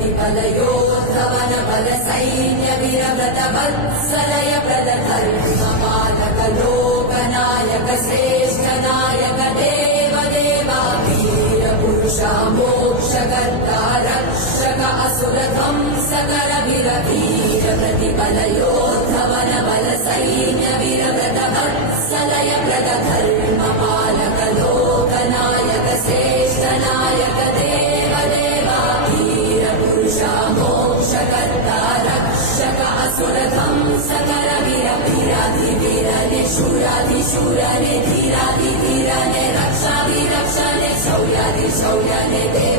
प्रतिफलयोद्धवन बल सैन्य वीरव्रत वत्सलय प्रदधर्म पालक लोकनायक श्रेष्ठ नायक देव देवा वीर पुरुषा मोक्षकर्ता रक्षक असुर ध्वंसकर वीर प्रतिफलयोद्धवन बल सैन्य वीरव्रत वत्सलय प्रदधर्म पालक लोकनायक श्रेष्ठ नायक देव देवा वीर पुरुषा मोक्षकर्ता रक्षक असुर ध्वंसकर वीराधिवीरने शूराधिशूरने धीराधिधीरने रक्षाधिरक्षणे शौर्याधिशौर्यने